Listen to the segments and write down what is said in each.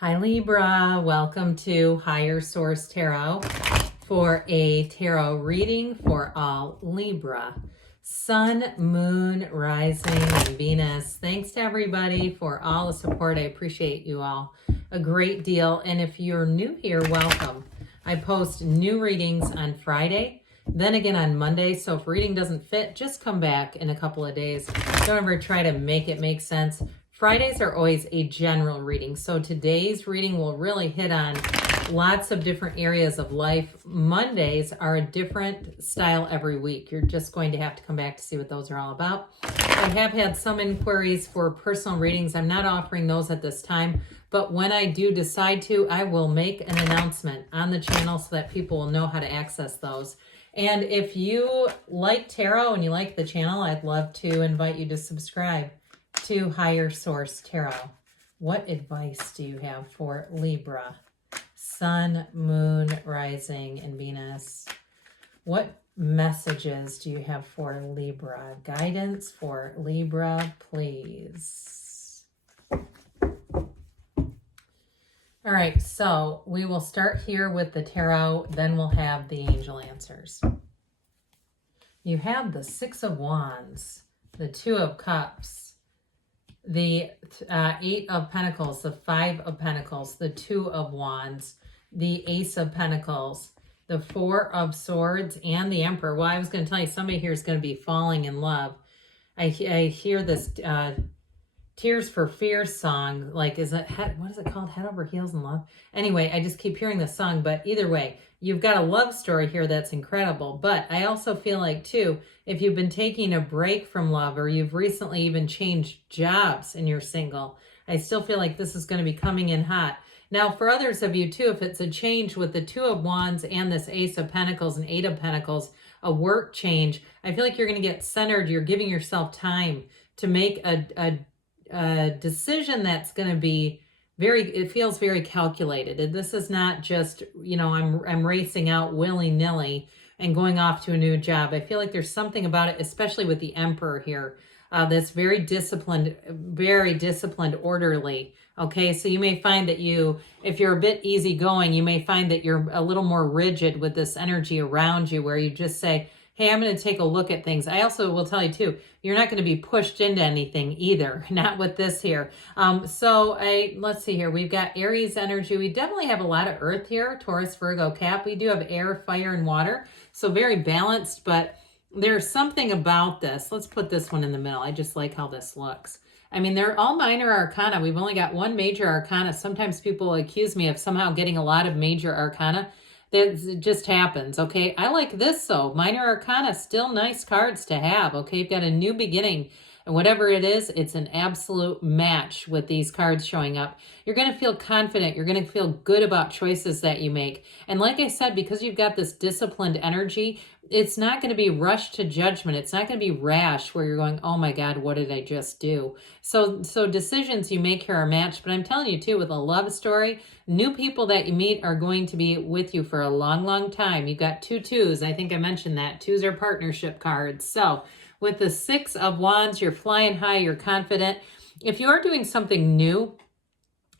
Hi Libra, welcome to Higher Source Tarot for a tarot reading for all Libra. Sun, Moon, Rising, and Venus. Thanks to everybody for all the support. I appreciate you all a great deal. And if you're new here, welcome. I post new readings on Friday, then again on Monday. So if reading doesn't fit, just come back in a couple of days. Don't ever try to make it make sense. Fridays are always a general reading. So today's reading will really hit on lots of different areas of life. Mondays are a different style every week. You're just going to have to come back to see what those are all about. I have had some inquiries for personal readings. I'm not offering those at this time, but when I do decide to, I will make an announcement on the channel so that people will know how to access those. And if you like tarot and you like the channel, I'd love to invite you to subscribe to Higher Source Tarot. What advice do you have for Libra? Sun, Moon, Rising, and Venus. What messages do you have for Libra? Guidance for Libra, please. All right, so we will start here with the tarot, then we'll have the angel answers. You have the Six of Wands, the Two of Cups, the Eight of Pentacles, the Five of Pentacles, the Two of Wands, the Ace of Pentacles, the Four of Swords, and the Emperor. Well, I was going to tell you, somebody here is going to be falling in love. I hear this Tears for Fears song. Like, what is it called? Head Over Heels in Love? Anyway, I just keep hearing this song, but either way, you've got a love story here that's incredible. But I also feel like, too, if you've been taking a break from love or you've recently even changed jobs and you're single, I still feel like this is going to be coming in hot. Now, for others of you, too, if it's a change with the Two of Wands and this Ace of Pentacles and Eight of Pentacles, a work change, I feel like you're going to get centered. You're giving yourself time to make a decision that's going to be it feels very calculated. This is not just, I'm racing out willy-nilly and going off to a new job. I feel like there's something about it, especially with the Emperor here, that's very disciplined, orderly. Okay, so you may find that if you're a bit easygoing, you may find that you're a little more rigid with this energy around you where you just say, hey, I'm going to take a look at things. I also will tell you, too, you're not going to be pushed into anything either, not with this here. Let's see here. We've got Aries energy. We definitely have a lot of earth here, Taurus, Virgo, Cap. We do have air, fire, and water, so very balanced, but there's something about this. Let's put this one in the middle. I just like how this looks. I mean, they're all minor arcana. We've only got one major arcana. Sometimes people accuse me of somehow getting a lot of major arcana. That just happens, okay? I like this, though. Minor Arcana, still nice cards to have, okay? You've got a new beginning, and whatever it is, it's an absolute match with these cards showing up. You're going to feel confident. You're going to feel good about choices that you make. And like I said, because you've got this disciplined energy, it's not going to be rushed to judgment. It's not going to be rash where you're going, oh my God, what did I just do? So decisions you make here are matched. But I'm telling you, too, with a love story, new people that you meet are going to be with you for a long, long time. You've got two twos. I think I mentioned that. Twos are partnership cards. So with the Six of Wands, you're flying high. You're confident. If you are doing something new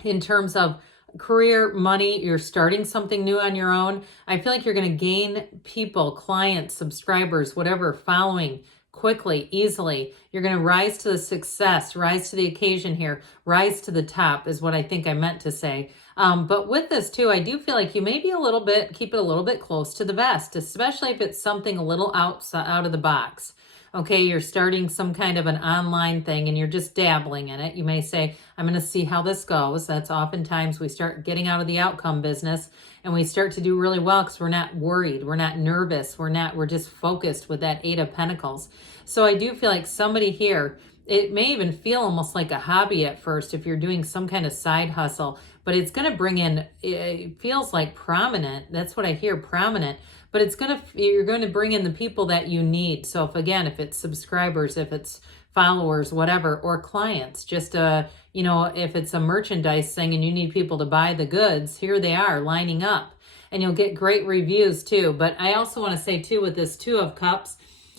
in terms of career, money, you're starting something new on your own, I feel like you're going to gain people, clients, subscribers, whatever, following quickly, easily. You're going to rise to the success, rise to the occasion here, rise to the top is what I think I meant to say. But with this too, I do feel like you may be keep it a little bit close to the vest, especially if it's something a little out of the box. Okay, you're starting some kind of an online thing and you're just dabbling in it. You may say, I'm going to see how this goes. That's oftentimes we start getting out of the outcome business and we start to do really well because we're not worried. We're not nervous. We're just focused with that Eight of Pentacles. So I do feel like somebody here, it may even feel almost like a hobby at first if you're doing some kind of side hustle, but it's going to bring in, it feels like prominent. That's what I hear, prominent. But you're going to bring in the people that you need. So if it's subscribers, if it's followers, whatever, or clients, just, if it's a merchandise thing and you need people to buy the goods, here they are lining up. And you'll get great reviews too. But I also want to say too, with this Two of Cups,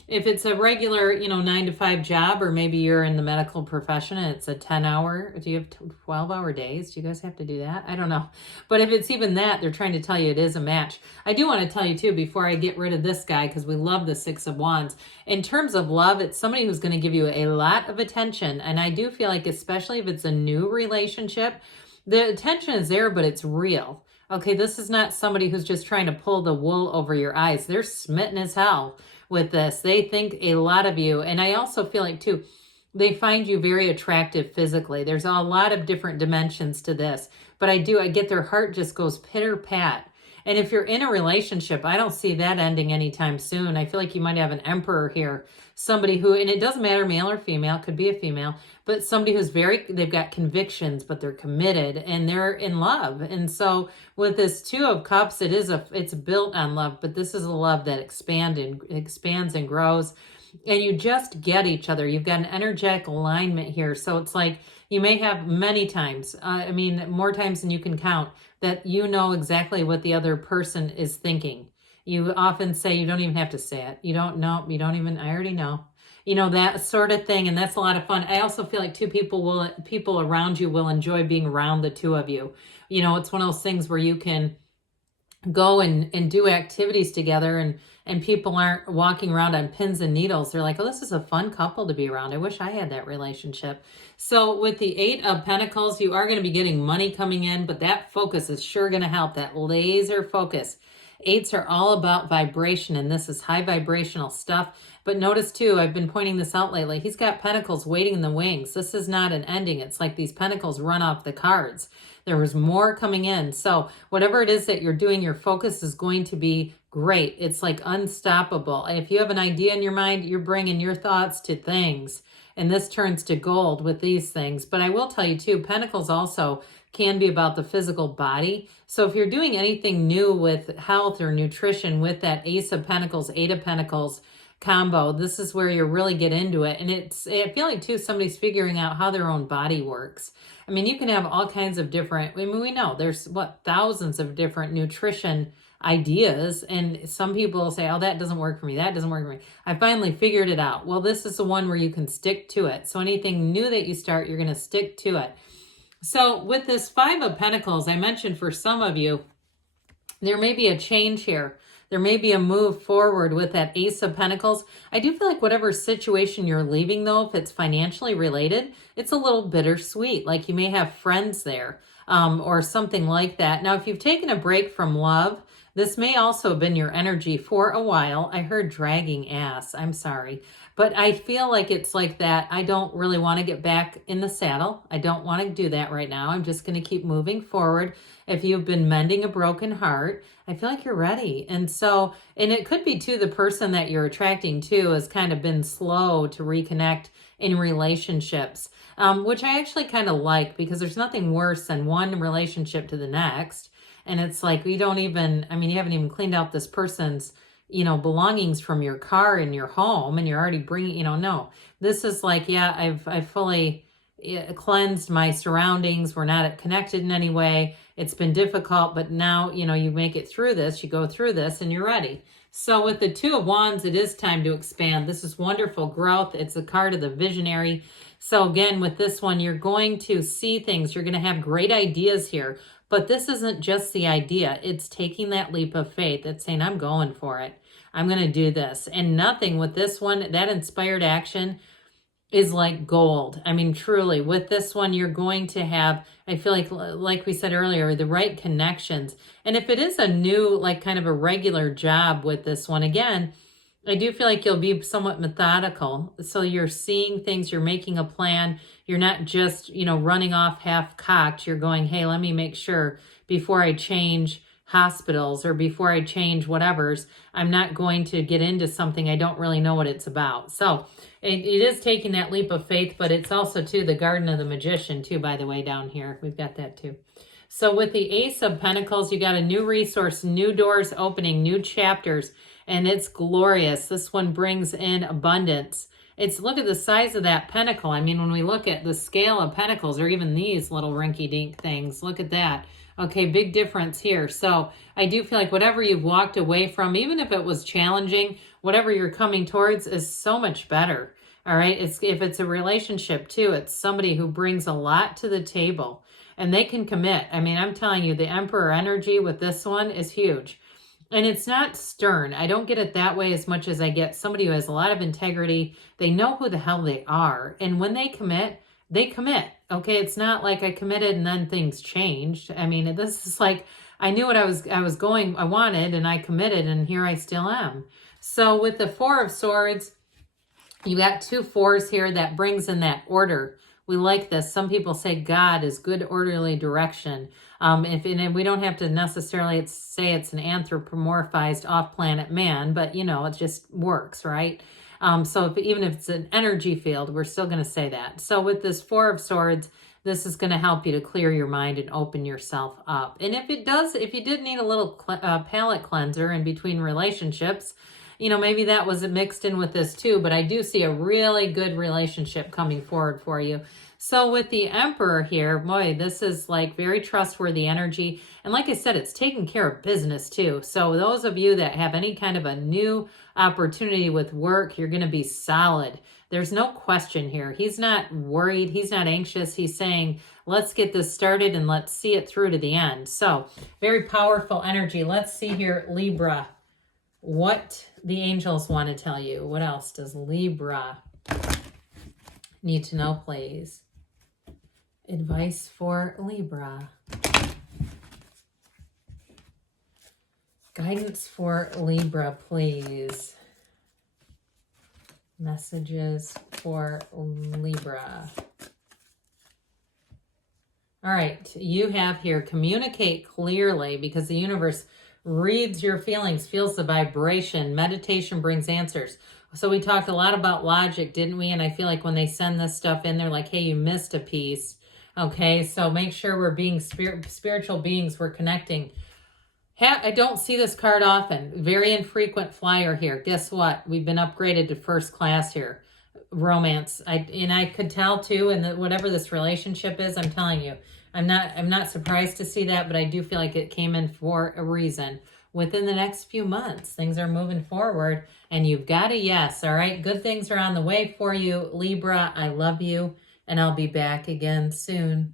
if it's a regular, 9 to 5 job, or maybe you're in the medical profession and it's a 10-hour, do you have 12-hour days? Do you guys have to do that? I don't know. But if it's even that, they're trying to tell you it is a match. I do want to tell you too, before I get rid of this guy, because we love the Six of Wands. In terms of love, it's somebody who's going to give you a lot of attention. And I do feel like, especially if it's a new relationship, the attention is there, but it's real. Okay, this is not somebody who's just trying to pull the wool over your eyes. They're smitten as hell with this. They think a lot of you. And I also feel like too, they find you very attractive physically. There's a lot of different dimensions to this, but I get their heart just goes pitter pat. And if you're in a relationship, I don't see that ending anytime soon. I feel like you might have an emperor here. Somebody who, and it doesn't matter male or female, could be a female, but somebody who's they've got convictions, but they're committed and they're in love. And so with this Two of Cups, it's built on love, but this is a love that expands and grows. And you just get each other. You've got an energetic alignment here. So it's like you may have many times, more times than you can count, that you know exactly what the other person is thinking. You often say, you don't even have to say it. You don't know. You don't even, I already know. That sort of thing. And that's a lot of fun. I also feel like people around you will enjoy being around the two of you. It's one of those things where you can go and do activities together, and people aren't walking around on pins and needles. They're like, oh, this is a fun couple to be around. I wish I had that relationship. So with the Eight of Pentacles, you are going to be getting money coming in, but that focus is sure going to help. That laser focus. Eights are all about vibration, and this is high vibrational stuff. But notice too, I've been pointing this out lately, he's got pentacles waiting in the wings. This is not an ending. It's like these pentacles run off the cards. There was more coming in. So whatever it is that you're doing, your focus is going to be great. It's like unstoppable. If you have an idea in your mind, you're bringing your thoughts to things. And this turns to gold with these things. But I will tell you too, pentacles also can be about the physical body. So if you're doing anything new with health or nutrition with that Ace of Pentacles, Eight of Pentacles combo, this is where you really get into it. And I feel like too, somebody's figuring out how their own body works. You can have all kinds of different, we know there's thousands of different nutrition ideas, and some people will say, oh, that doesn't work for me. That doesn't work for me. I finally figured it out. Well, this is the one where you can stick to it. So anything new that you start, you're going to stick to it. So with this Five of Pentacles, I mentioned for some of you, there may be a change here. There may be a move forward with that Ace of Pentacles. I do feel like whatever situation you're leaving, though, if it's financially related, it's a little bittersweet. Like you may have friends there or something like that. Now, if you've taken a break from love, this may also have been your energy for a while. I heard dragging ass. I'm sorry. But I feel like it's like that. I don't really want to get back in the saddle. I don't want to do that right now. I'm just going to keep moving forward. If you've been mending a broken heart, I feel like you're ready. And it could be too, the person that you're attracting to has kind of been slow to reconnect in relationships, which I actually kind of like, because there's nothing worse than one relationship to the next. And it's like, you haven't even cleaned out this person's, belongings from your car and your home, and you're already bringing, no. This is like, yeah, I've fully cleansed my surroundings. We're not connected in any way. It's been difficult, but now, you make it through this, you go through this, and you're ready. So with the Two of Wands, it is time to expand. This is wonderful growth. It's a card of the visionary. So again, with this one, you're going to see things. You're going to have great ideas here. But this isn't just the idea. It's taking that leap of faith. It's saying, I'm going for it. I'm going to do this. And nothing with this one, that inspired action is like gold. Truly, with this one, you're going to have, I feel like we said earlier, the right connections. And if it is a new, like kind of a regular job with this one, again, I do feel like you'll be somewhat methodical. So you're seeing things, you're making a plan. You're not just, running off half-cocked. You're going, hey, let me make sure before I change hospitals or before I change whatever's, I'm not going to get into something I don't really know what it's about. So it is taking that leap of faith, but it's also, too, the Garden of the Magician, too, by the way, down here. We've got that, too. So with the Ace of Pentacles, you got a new resource, new doors opening, new chapters, and it's glorious. This one brings in abundance. Look at the size of that pentacle. When we look at the scale of pentacles, or even these little rinky-dink things, look at that. Okay, big difference here. So I do feel like whatever you've walked away from, even if it was challenging, whatever you're coming towards is so much better. All right. If it's a relationship too, it's somebody who brings a lot to the table and they can commit. I mean, I'm telling you, the Emperor energy with this one is huge. And it's not stern. I don't get it that way as much as I get somebody who has a lot of integrity. They know who the hell they are. And when they commit, they commit. Okay, it's not like I committed and then things changed. I mean, this is like I knew what I wanted, and I committed, and here I still am. So with the Four of Swords, you got 2 4s here. That brings in that order. We like this. Some people say God is good, orderly direction. And we don't have to necessarily say it's an anthropomorphized off-planet man, but you know, it just works, right? So even if it's an energy field, we're still going to say that. So with this 4 of Swords, this is going to help you to clear your mind and open yourself up. And if you did need a little palate cleanser in between relationships, you know, maybe that was mixed in with this too, but I do see a really good relationship coming forward for you. So with the Emperor here, boy, this is like very trustworthy energy. And like I said, it's taking care of business too. So those of you that have any kind of a new opportunity with work, you're going to be solid. There's no question here. He's not worried. He's not anxious. He's saying, let's get this started and let's see it through to the end. So very powerful energy. Let's see here, Libra, what the angels want to tell you. What else does Libra need to know, please? Advice for Libra. Guidance for Libra, please. Messages for Libra. All right, you have here, communicate clearly, because the universe reads your feelings, feels the vibration. Meditation brings answers. So we talked a lot about logic, didn't we? And I feel like when they send this stuff in, they're like, hey, you missed a piece. Okay, so make sure we're being spiritual beings. We're connecting. I don't see this card often. Very infrequent flyer here. Guess what? We've been upgraded to first class here. Romance. I could tell too, and whatever this relationship is, I'm telling you, I'm not surprised to see that, but I do feel like it came in for a reason. Within the next few months, things are moving forward, and you've got a yes. All right, good things are on the way for you, Libra. I love you, and I'll be back again soon.